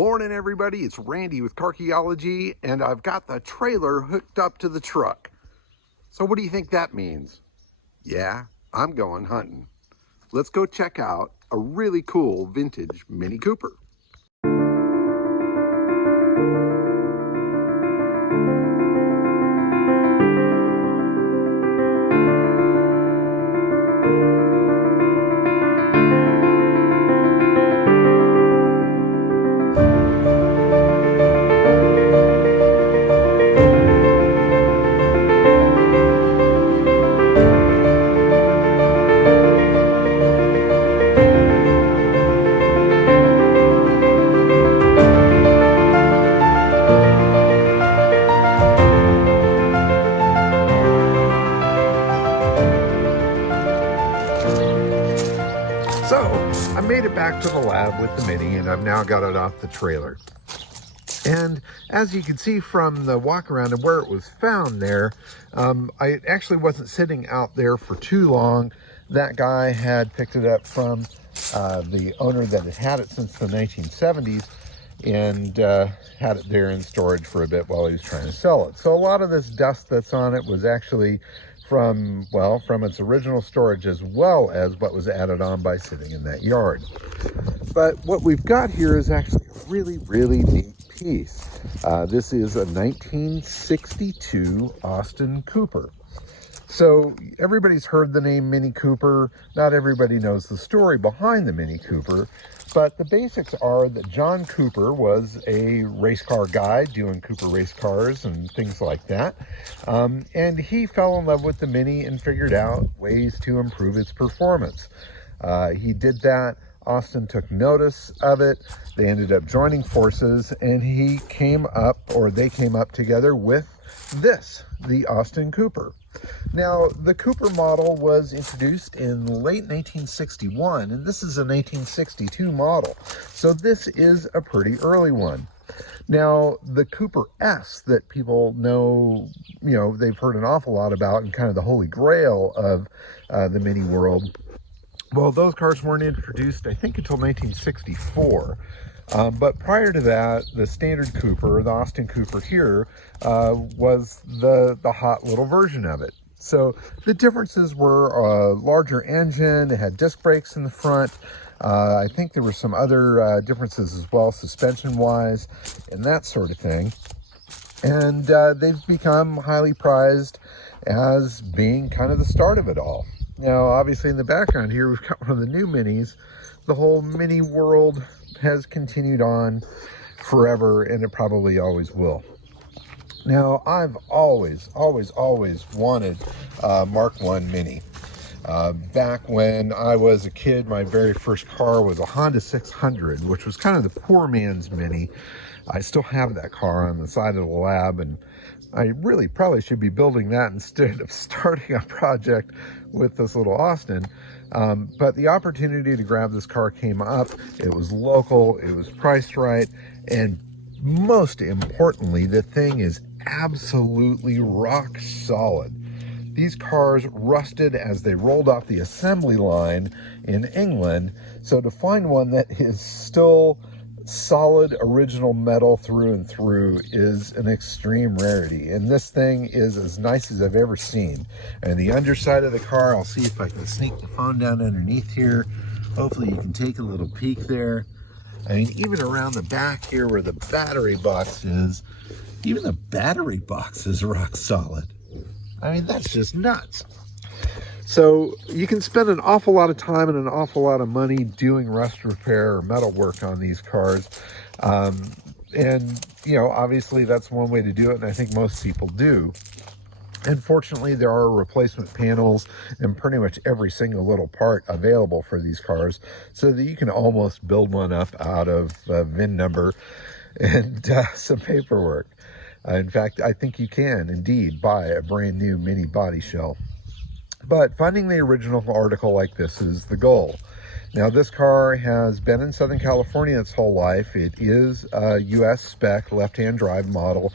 Morning everybody, it's Randy with Carchaeology, and I've got the trailer hooked up to the truck. So what do you think that means? Yeah, I'm going hunting. Let's go check out a really cool vintage Mini Cooper. So, I made it back to the lab with the Mini, and I've now got it off the trailer. And as you can see from the walk around and where it was found there, I actually wasn't sitting out there for too long. That guy had picked it up from the owner that had had it since the 1970s and had it there in storage for a bit while he was trying to sell it. So a lot of this dust that's on it was actually from its original storage, as well as what was added on by sitting in that yard. But what we've got here is actually a really, really neat piece. This is a 1962 Austin Cooper. So everybody's heard the name Mini Cooper. Not everybody knows the story behind the Mini Cooper, but the basics are that John Cooper was a race car guy doing Cooper race cars and things like that. And he fell in love with the Mini and figured out ways to improve its performance. He did that. Austin took notice of it. They ended up joining forces, and they came up together with this, the Austin Cooper. Now, the Cooper model was introduced in late 1961, and this is a 1962 model. So this is a pretty early one. Now, the Cooper S that people know, they've heard an awful lot about, and kind of the holy grail of the Mini world. Well, those cars weren't introduced, I think, until 1964. But prior to that, the standard Cooper, the Austin Cooper here, was the hot little version of it. So the differences were a larger engine, it had disc brakes in the front. I think there were some other differences as well, suspension-wise, and that sort of thing. And they've become highly prized as being kind of the start of it all. Now, obviously in the background here, we've got one of the new Minis. The whole Mini world has continued on forever, and it probably always will. Now, I've always wanted a Mk1 Mini. Back when I was a kid, my very first car was a Honda 600, which was kind of the poor man's Mini. I still have that car on the side of the lab, and I really probably should be building that instead of starting a project with this little Austin. But the opportunity to grab this car came up. It was local, it was priced right, and most importantly, the thing is absolutely rock solid. These cars rusted as they rolled off the assembly line in England, so to find one that is still solid original metal through and through is an extreme rarity, and this thing is as nice as I've ever seen. And the underside of the car, I'll see if I can sneak the phone down underneath here. Hopefully you can take a little peek there. I mean, even around the back here where the battery box is, even the battery box is rock solid. I mean, that's just nuts. So you can spend an awful lot of time and an awful lot of money doing rust repair or metal work on these cars. And, obviously that's one way to do it, and I think most people do. And fortunately, there are replacement panels and pretty much every single little part available for these cars, so that you can almost build one up out of a VIN number and some paperwork. In fact, I think you can indeed buy a brand new Mini body shell. But finding the original article like this is the goal. Now, this car has been in Southern California its whole life. It is a US spec left-hand drive model.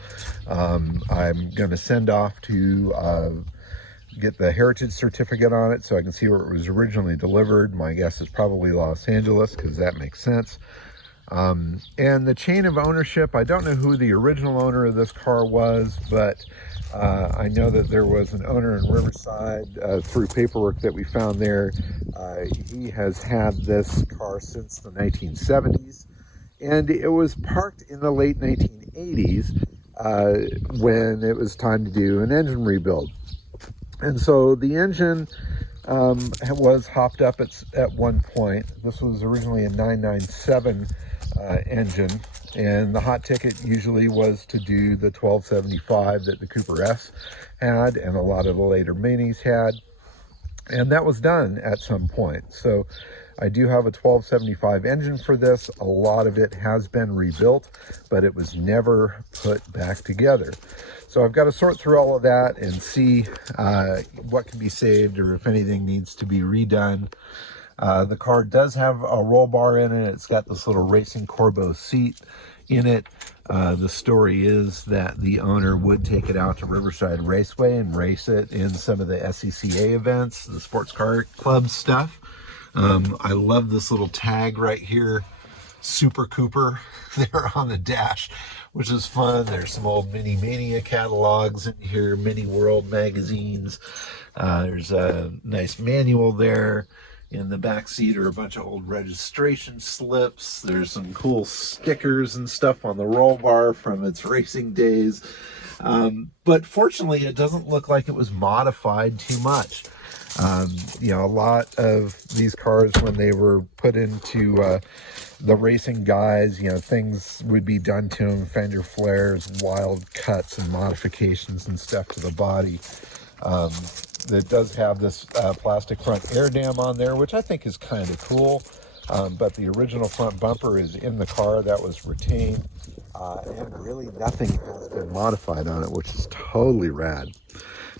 I'm going to send off to get the heritage certificate on it so I can see where it was originally delivered. My guess is probably Los Angeles, because that makes sense. And the chain of ownership, I don't know who the original owner of this car was, but I know that there was an owner in Riverside through paperwork that we found there. He has had this car since the 1970s, and it was parked in the late 1980s when it was time to do an engine rebuild. And so the engine was hopped up at one point. This was originally a 997 engine, and the hot ticket usually was to do the 1275 that the Cooper S had and a lot of the later Minis had, and that was done at some point. So I do have a 1275 engine for this. A lot of it has been rebuilt, but it was never put back together. So I've got to sort through all of that and see what can be saved or if anything needs to be redone. The car does have a roll bar in it. It's got this little racing Corbeau seat in it. The story is that the owner would take it out to Riverside Raceway and race it in some of the SCCA events, the sports car club stuff. I love this little tag right here, Super Cooper, there on the dash, which is fun. There's some old Mini Mania catalogs in here, Mini World magazines. There's a nice manual there. In the back seat are a bunch of old registration slips. There's some cool stickers and stuff on the roll bar from its racing days. But fortunately, it doesn't look like it was modified too much. You know, a lot of these cars, when they were put into the racing guys, you know, things would be done to them, fender flares, wild cuts and modifications and stuff to the body. That does have this plastic front air dam on there, which I think is kind of cool. But the original front bumper is in the car. That was retained. And really nothing has been modified on it, which is totally rad.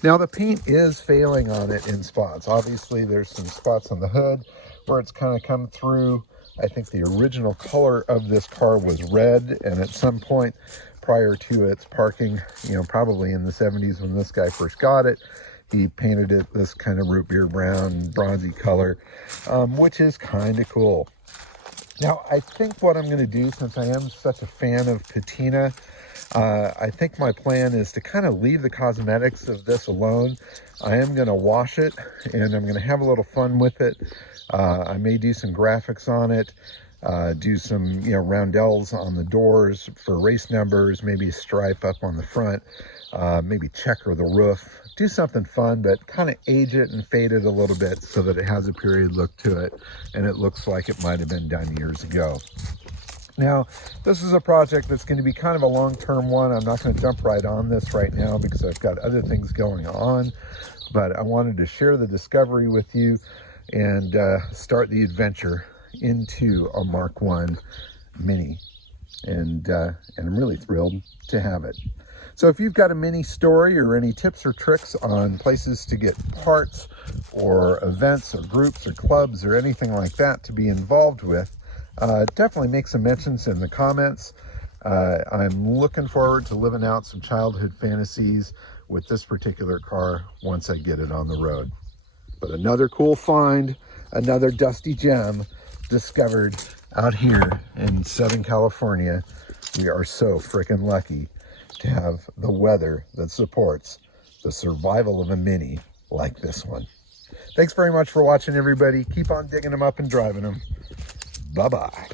Now the paint is failing on it in spots. Obviously there's some spots on the hood where it's kind of come through. I think the original color of this car was red, and at some point prior to its parking, you know, probably in the 70s when this guy first got it, he painted it this kind of root beer brown, bronzy color, which is kind of cool. Now, I think what I'm going to do, since I am such a fan of patina, I think my plan is to kind of leave the cosmetics of this alone. I am going to wash it, and I'm going to have a little fun with it. I may do some graphics on it, do some, you know, roundels on the doors for race numbers, maybe a stripe up on the front, maybe checker the roof, do something fun, but kind of age it and fade it a little bit so that it has a period look to it, and it looks like it might have been done years ago. Now, this is a project that's going to be kind of a long-term one. I'm not going to jump right on this right now because I've got other things going on, but I wanted to share the discovery with you and start the adventure into a Mk1 Mini, and I'm really thrilled to have it. So if you've got a mini story or any tips or tricks on places to get parts or events or groups or clubs or anything like that to be involved with, definitely make some mentions in the comments. I'm looking forward to living out some childhood fantasies with this particular car once I get it on the road. But another cool find, another dusty gem discovered out here in Southern California. We are so freaking lucky to have the weather that supports the survival of a Mini like this one. Thanks very much for watching, everybody. Keep on digging them up and driving them. Bye-bye.